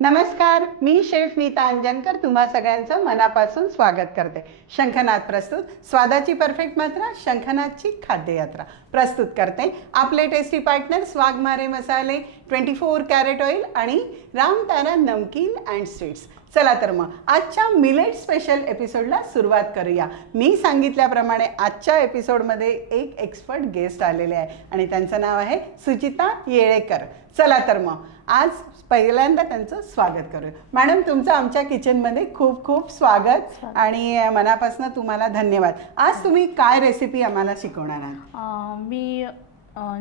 नमस्कार, मी शेफ नीता अंजनकर तुम्हा सगळ्यांचं मनापासून स्वागत करते. शंखनाद प्रस्तुत, स्वादाची परफेक्ट मात्रा, शंखनादची खाद्ययात्रा प्रस्तुत करते. आपले टेस्टी पार्टनर्स वाघमारे मसाले, 24 कॅरेट ऑइल आणि रामतारा नमकीन अँड स्वीट्स. चला तर मग आजच्या मिलेट स्पेशल एपिसोडला सुरुवात करूया. मी सांगितल्याप्रमाणे आजच्या एपिसोडमध्ये एक एक्सपर्ट गेस्ट आलेले आहे आणि त्यांचं नाव आहे सुचिता येळेकर. चला तर मग आज पहिल्यांदा त्यांचं स्वागत करूया. मॅडम, तुमचं आमच्या किचनमध्ये खूप खूप स्वागत आणि मनापासून तुम्हाला धन्यवाद. आज तुम्ही काय रेसिपी आम्हाला शिकवणार आहात? मी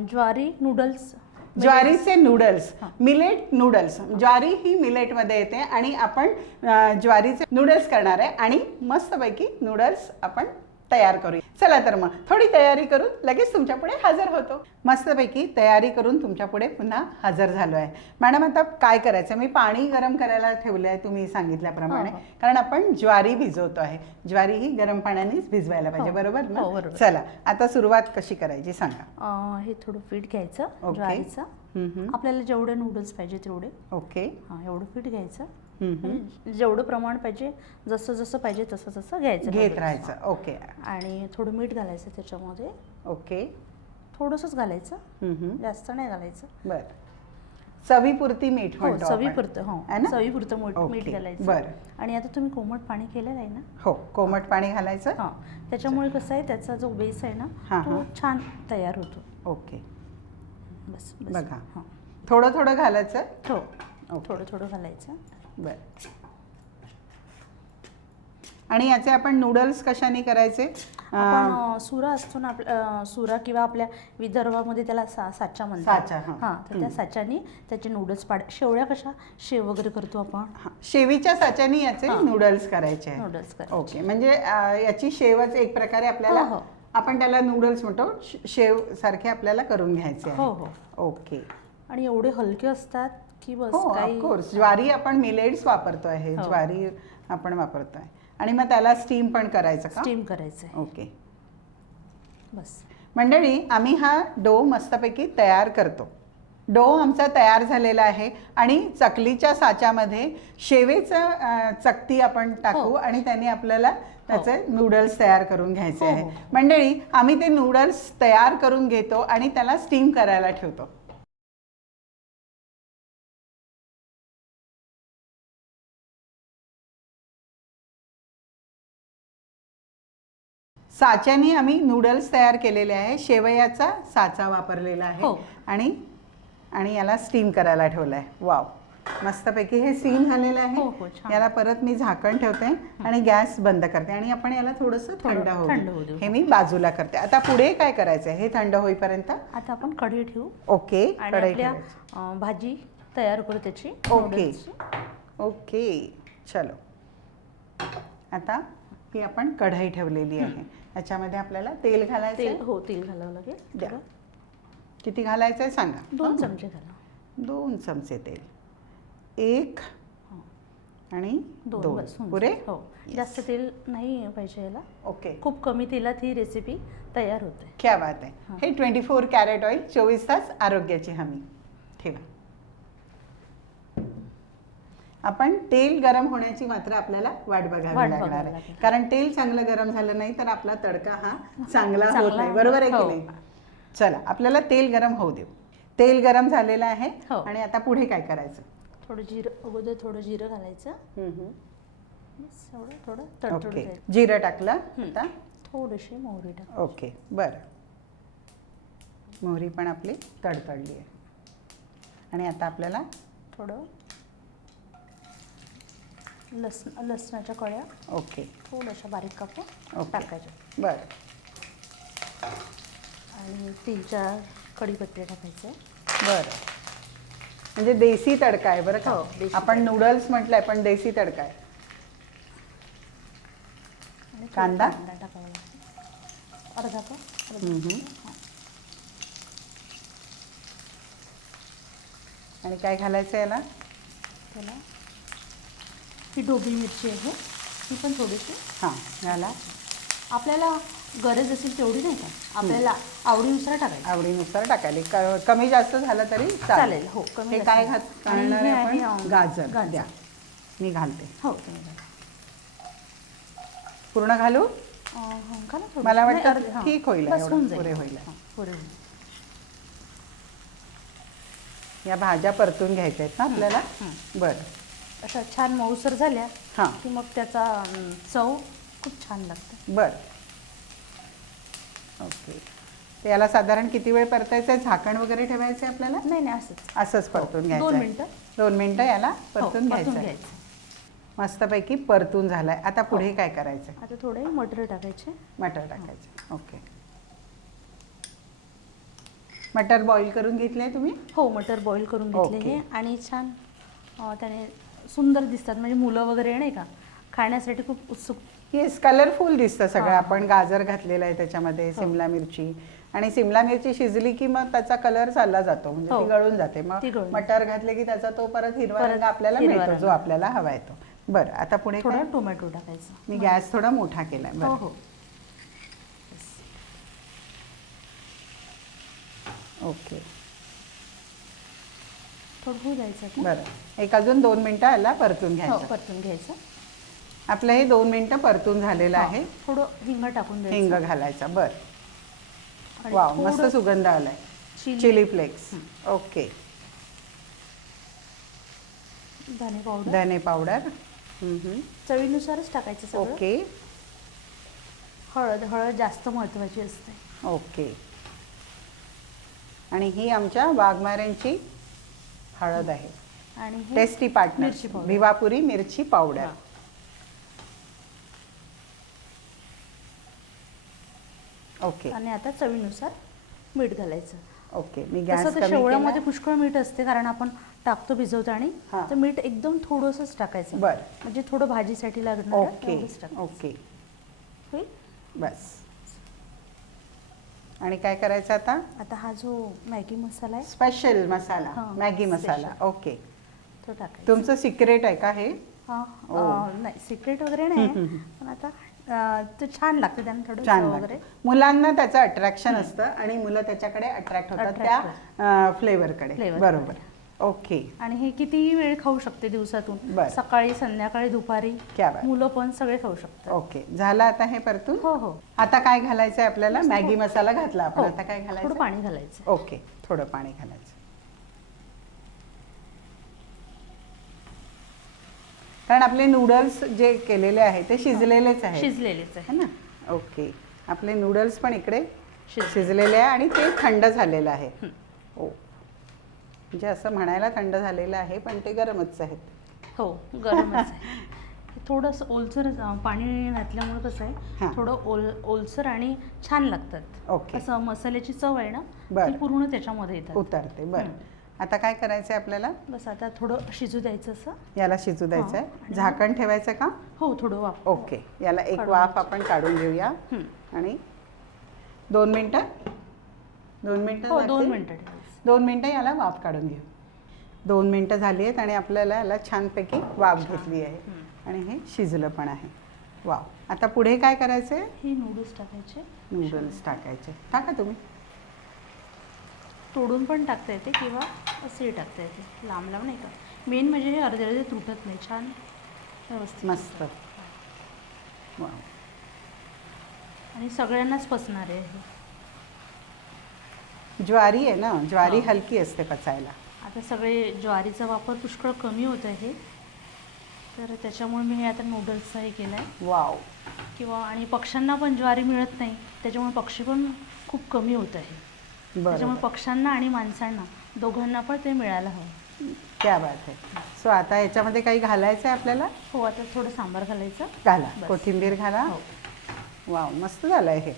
ज्वारी नूडल्स, ज्वारीचे नूडल्स, मिलेट नूडल्स. ज्वारी ही मिलेटमध्ये येते आणि आपण ज्वारीचे नूडल्स करणार आहे आणि मस्तपैकी नूडल्स आपण तयार करूया. चला तर मग थोडी तयारी करून लगेच तुमच्या पुढे हजर होतो. मस्तपैकी तयारी करून तुमच्या पुढे पुन्हा हजर झालो आहे. मॅडम, आता काय करायचं? मी पाणी गरम करायला ठेवलं आहे तुम्ही सांगितल्याप्रमाणे, कारण आपण ज्वारी भिजवतो आहे. ज्वारी ही गरम पाण्यानेच भिजवायला पाहिजे, बरोबर ना? चला आता सुरुवात कशी करायची सांगा. हे थोडं पीठ घ्यायचं ज्वारीचं. आपल्याला जेवढे नूडल्स पाहिजे तेवढे. ओके. एवढं पीठ घ्यायचं. जेवढं प्रमाण पाहिजे, जसं जसं पाहिजे तसं तसं घ्यायचं, घेत राहायचं. ओके. आणि थोडं मीठ घालायचं त्याच्यामध्ये. ओके. थोडंसंच घालायचं, जास्त नाही घालायचं. बरं. चवीपुरती मीठ म्हणतो आपण. चवीपुरतं. हो, चवीपुरतं मीठ घालायचं. बरं. आणि आता तुम्ही कोमट पाणी केलेलं आहे ना? हो, कोमट पाणी घालायचं. हां, त्याच्यामुळे कसं आहे, त्याचा जो बेस आहे ना तो छान तयार होतो. ओके. बस बघा, थोडं थोडं घालायचं. हो, थोडं थोडं घालायचं. बरं. आणि याचे आपण नूडल्स कशाने करायचे? आपण सुरा असतो ना, सुरा किंवा आपल्या विदर्भामध्ये त्याला साचा म्हणतात. हां, तर त्या साच्याने त्याचे नूडल्स शेवळ्या कशा शेव वगैरे करतो आपण, शेवीच्या साच्याने याचे नूडल्स करायचे. नूडल्स करायचे. ओके. म्हणजे याची शेवच एक प्रकारे आपल्याला, आपण त्याला नूडल्स म्हणतो, शेव सारखे आपल्याला करून घ्यायचे. हो. ओके. आणि एवढे हलके असतात की बस काही. ऑफकोर्स, ज्वारी आपण मिलेट्स वापरतो आहे, ज्वारी आपण वापरतो आहे. आणि मग त्याला स्टीम पण करायचं का? स्टीम करायचं. ओके. बस मंडळी, आम्ही हा डो मस्तपैकी तयार करतो. डो आमचा तयार झालेला आहे आणि चकलीच्या साच्यामध्ये शेवेचं चकती आपण टाकू आणि त्याने आपल्याला त्याचे नूडल्स तयार करून घ्यायचे आहे. मंडळी, आम्ही ते नूडल्स तयार करून घेतो आणि त्याला स्टीम करायला ठेवतो. साच्याने आम्ही नूडल्स तयार केलेले आहे. शेवयाचा साचा वापरलेला आहे आणि याला स्टीम करायला ठेवलं आहे. वाव, मस्तपैकी हे स्टीम झालेलं आहे. याला परत मी झाकण ठेवते आणि गॅस बंद करते आणि आपण याला थोडंसं थंड होऊ देऊ. हे मी बाजूला करते. आता पुढे काय करायचं आहे? हे थंड होईपर्यंत आता आपण कढई ठेवू. ओके. कढई भाजी तयार करू त्याची. ओके. चलो, आता ही आपण कढई ठेवलेली आहे. याच्यामध्ये आपल्याला तेल घालायचं. हो, तेल घालावं लागेल. किती घालायचं आहे सांगा? 2 चमचे घाला. 2 चमचे तेल. 1 आणि 2 पुरे. हो, जास्त तेल नाही पाहिजे याला. ओके. खूप कमी तेलात ही रेसिपी तयार होते. क्या बात आहे. हे 24 कॅरेट ऑइल, 24 तास आरोग्याची हमी. ठेवा. आपण तेल गरम होण्याची मात्र आपल्याला वाट बघावी लागणार आहे, कारण तेल चांगलं गरम झालं नाही तर आपला तडका हा चांगला होत नाही, बरोबर आहे की नाही? चला, आपल्याला तेल गरम होऊ देऊ. तेल गरम झालेलं आहे आणि आता पुढे काय करायचं? अगोदर थोडं जिरं घालायचं. थोडं तडतडून घ्यायचं. जिरं टाकलं. आता थोडीशी मोहरी टाक. ओके, बरं. मोहरी पण आपली तडतडली आहे आणि आता आपल्याला थोडं लसणाच्या कळ्या. ओके. थोड्याशा बारीक कापून टाकायच्या. बरं. आणि 3-4 कढीपत्ते टाकायचे. बरं. म्हणजे देसी तडका आहे बरं का? आपण नूडल्स म्हटलंय पण देसी तडका आहे. कांदा टाकावा लागतो. अर्धा कप. आणि काय घालायचं याला? त्याला ही ढोबळी मिरची आहे, ही पण थोडीशी हां घाला. आपल्याला गरज असेल तेवढी नाही का, आपल्याला आवडीनुसार टाकायचं. आवडीनुसार टाकायला. कमी जास्त झालं तरी चालेल. हो, कमी हे जास्त काय नाही. घालणार आणि आहे हे आपण? आहे, गाजर गाजर. द्या. मी घालते. हो तुम्ही घाला. पूर्ण घालू? हो, घाला थोडं. मला नाही, वाटतं अर्धे, हां. ठीक होईल, बस एवढं होऊन जाईल. पुरे होईल. हां, पुरे होईल. या भाज्या परतून घ्यायच्या आहेत ना आपल्याला. बरं. अशा छान मऊसर झाल्या हां की मग त्याचा चव खूप छान लागते. बरं. ओके. तर याला साधारण किती वेळ परतायचं आहे? झाकण वगैरे ठेवायचं आहे आपल्याला? नाही नाही, असंच असंच परतून घ्यायचं 2 आहे. मिनिटं. 2 मिनिटं याला परतून परतून घ्यायचं आहे. मस्तपैकी परतून झालाय. आता पुढे काय करायचं आहे? आता थोडे मटर टाकायचे. मटर टाकायचे. ओके. मटर बॉईल करून घेतले तुम्ही? हो, मटर बॉईल करून घेतले ओके. हे. आणि छान त्याने सुंदर दिसतात, म्हणजे मुलं वगैरे नाही का खाण्यासाठी खूप उत्सुक. येस, कलरफुल दिसतं सगळं. हां. आपण गाजर घातलेलं आहे त्याच्यामध्ये, सिमला मिरची. आणि सिमला मिरची शिजली की मग त्याचा कलर चालला जातो, म्हणजे हो. ती गळून जाते. मग ती गळून मटर घातले की त्याचा तो परत हिरवा परत रंग आपल्याला हिरवा मिळतो, रंग. जो आपल्याला हवा आहे तो. बरं, आता पुढे काय? थोडं टोमॅटो टाकायचं. मी गॅस थोडा मोठा केलाय. हो बरं. हो. ओके. थोडं होऊ द्यायचं आता. बरं, एक अजून 2 मिनिटं याला परतून हो, घ्यायचं. परतून घ्यायचं. आपलं हे 2 मिनिटं परतून झालेलं हा, आहे. थोडं हिंग टाकून द्यायचं. हिंग घालायचा. बरं. आणि वाव, मस्त थोडं सुगंध आलाय. Chilli chilli flakes. ओके. धने पावडर. धने पावडर. चवीनुसारच टाकायचं सगळं. ओके. हळद. हळद जास्त महत्त्वाची असते. ओके. आणि ही आमच्या वाघमाऱ्यांची हळद आहे. आणि हे टेस्टी पार्टनर मिरची पावडर. भिवापुरी मिरची पावडर. हां. ओके. आणि आता चवीनुसार मीठ घालायचं. ओके. मी तसं गॅस तर कमी शेवळ्यामध्ये केला. पुष्कळ मीठ असते, कारण आपण टाकतो भिजवताना. हां. तर मीठ एकदम थोडंसंच टाकायचं. बरं. म्हणजे थोडं भाजीसाठी लागणार. ओके. ओके. होईल. बस. आणि काय करायचं आता? आता हा जो मॅगी मसाला आहे स्पेशल मसाला, हां, मॅगी मसाला. special. ओके. तो टाकायचा. तुमचं सिक्रेट आहे का हे? नाही, सिक्रेट वगैरे नाही, पण आता ते छान लागतं त्यानं थोडं छान चव लागतं. वगैरे. मुलांना त्याचं अट्रॅक्शन असतं आणि मुलं त्याच्याकडे अट्रॅक्ट होतात Attract त्या फ्लेवरकडे. Flavor बरोबर. ओके. आणि हे कितीही वेळ खाऊ शकते दिवसातून. बरं. सकाळी, संध्याकाळी, दुपारी. क्या बात. मुलं पण सगळे खाऊ शकतात. ओके. झालं आता हे परतून? हो हो. आता काय घालायचंय आपल्याला? मॅगी मसाला घातला आपण. हो. आता काय थोडं घालायचं? पाणी घालायचं. ओके. थोडं पाणी घालायचं. कारण आपले नूडल्स जे केलेले आहे ते शिजलेलेच आहेत, शिजलेलेच आहे. है ना? ओके. आपले नूडल्स पण इकडे शिजले. शिजलेले आहे आणि ते थंड झालेलं आहे. ओ, म्हणजे असं म्हणायला थंड झालेलं आहे, पण ते गरमच आहेत. हो, गरमच आहे. थोडंसं ओलसर पाणी घातल्यामुळे कसं हां. आहे, थोडं ओलसर आणि छान लागतात. ओके. असं मसाल्याची चव आहे ना, बरं. ती पूर्ण त्याच्यामध्ये येतात. उतरते. बरं. आता काय करायचंय आपल्याला? बस आता थोडं शिजू द्यायचं असं. याला शिजू द्यायचं हां. आहे. झाकण ठेवायचं का? हो, थोडं वाफ. ओके. याला एक काढून वाफ घ्यायची. आपण काढून घेऊया. आणि 2 मिनिटं. 2 मिनिटं हो, लागतील? 2 मिनिटं ठेवायचं. 2 मिनिटं याला वाफ काढून घेऊ. 2 मिनिटं झाली आहेत आणि आपल्याला याला छानपैकी वाफ घेतली आहे आणि हे शिजलं पण आहे. वाव. आता पुढे काय करायचं आहे? हे नूडल्स टाकायचे. नूडल्स टाकायचे. टाका तुम्ही. तोडून पण टाकता येते किंवा असे टाकता येते, लांब लांब नाही का. मेन म्हणजे हे अर्धे अर्धे तुटत नाही, छान व्यवस्थित. मस्त. वाव. आणि सगळ्यांनाच पचणार आहे हे. ज्वारी आहे ना, ज्वारी हां. हलकी असते पचायला. आता सगळे ज्वारीचा वापर पुष्कळ कमी होत आहे, तर त्याच्यामुळे मी हे आता नूडल्सचं हे केलं आहे. वाव. किंवा आणि पक्ष्यांना पण ज्वारी मिळत नाही, त्याच्यामुळे पक्षी पण खूप कमी होत आहे. त्याच्यामुळे बरोबर. पक्ष्यांना आणि माणसांना दोघांना पण ते मिळायला हवं. क्या बात आहे. सो आता याच्यामध्ये काही घालायचं आहे आपल्याला? हो, आता थोडं सांबार घालायचं. घाला. बस. कोथिंबीर घाला. हो. वाव, मस्त झालंय हे.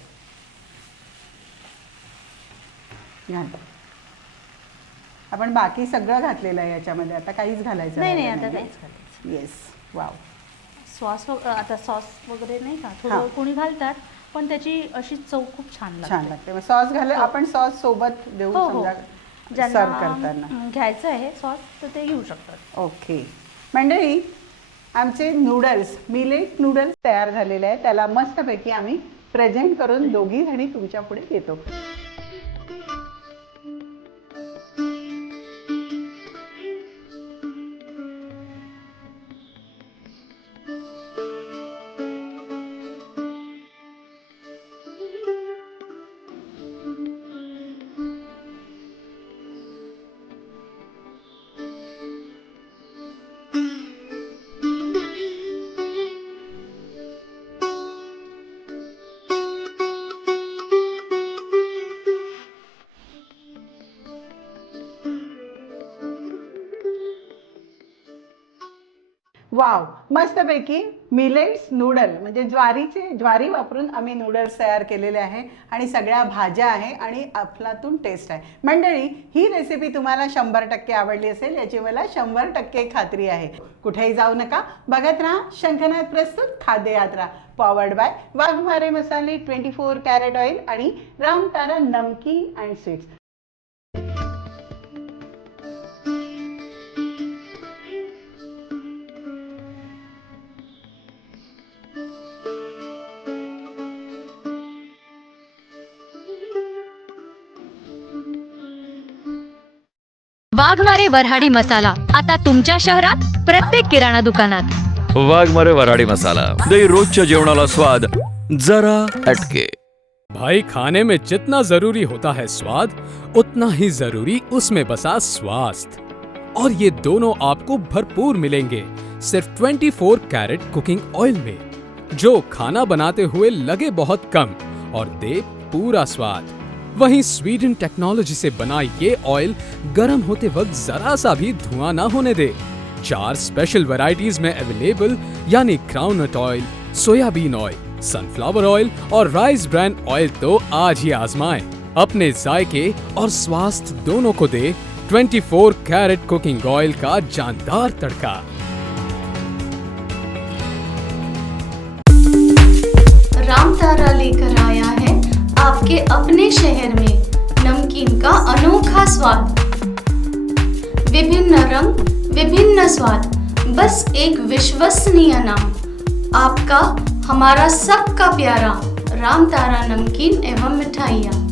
घाला. आपण बाकी सगळं घातलेलं आहे याच्यामध्ये, आता काहीच घालायचं नाही नाही, राहिलं आता नाहीये. काहीच घालायचं. येस. वाव. सॉस आता सॉस वगैरे नाही का, हां. थोडं कोणी घालतात, पण त्याची अशी चव खूप छान लागते. छान लागते. मग सॉस घाल. आपण सॉस सोबत देऊ हो हो. समजा सर्व ज्यांना करताना. घ्यायचं आहे सॉस तर ते घेऊ शकतात. ओके. मंडळी, आमचे नूडल्स, मिलेट नूडल्स तयार झालेले आहेत. त्याला मस्तपैकी आम्ही प्रेझेंट करून दोघी जणी तुमच्या पुढे येतो. वाव, मस्तपैकी मिलेट्स नूडल म्हणजे ज्वारी वापरून आम्ही नूडल्स तयार केलेले आहे आणि सगळ्या भाज्या आहे आणि अफलातून टेस्ट आहे. मंडळी, ही रेसिपी तुम्हाला 100% आवडली असेल याची मला 100% खात्री आहे. कुठेही जाऊ नका, बघत राहा शंखनाद प्रस्तुत खाद्य यात्रा, पॉवर्ड बाय वाघमारे मसाले, 24 कॅरेट ऑइल आणि रामतारा नमकीन अँड स्वीट्स. वाघमारे वऱ्हाडी मसाला आता तुमच्या शहरात प्रत्येक किराणा दुकानात. वाघमारे वऱ्हाडी मसाला दे रोजच्या जेवणाला स्वाद जरा हटके. भाई, खाने में जितना जरूरी होता है स्वाद, उतना ही जरूरी उसमें बसा स्वास्थ्य, और ये दोनों आपको भरपूर मिलेंगे सिर्फ 24 कैरेट कुकिंग ऑयल में, जो खाना बनाते हुए लगे बहुत कम और दे पूरा स्वाद. वहीं स्वीडन टेक्नोलॉजी से बना ये ऑयल गर्म होते वक्त जरा सा भी धुआं ना होने दे. 4 स्पेशल वैरायटीज में अवेलेबल, यानी groundnut oil, soybean oil, sunflower oil और राइस ब्रांड ऑयल. तो आज ही आजमाएं. अपने जायके और स्वास्थ्य दोनों को दे 24 कैरेट कुकिंग ऑयल का जानदार तड़का. रामतारा लेकर आया है आपके अपने शहर में नमकीन का अनोखा स्वाद. विभिन्न रंग, विभिन्न स्वाद, बस एक विश्वसनीय नाम. आपका, हमारा सबका प्यारा रामतारा नमकीन एवं मिठाइयाँ.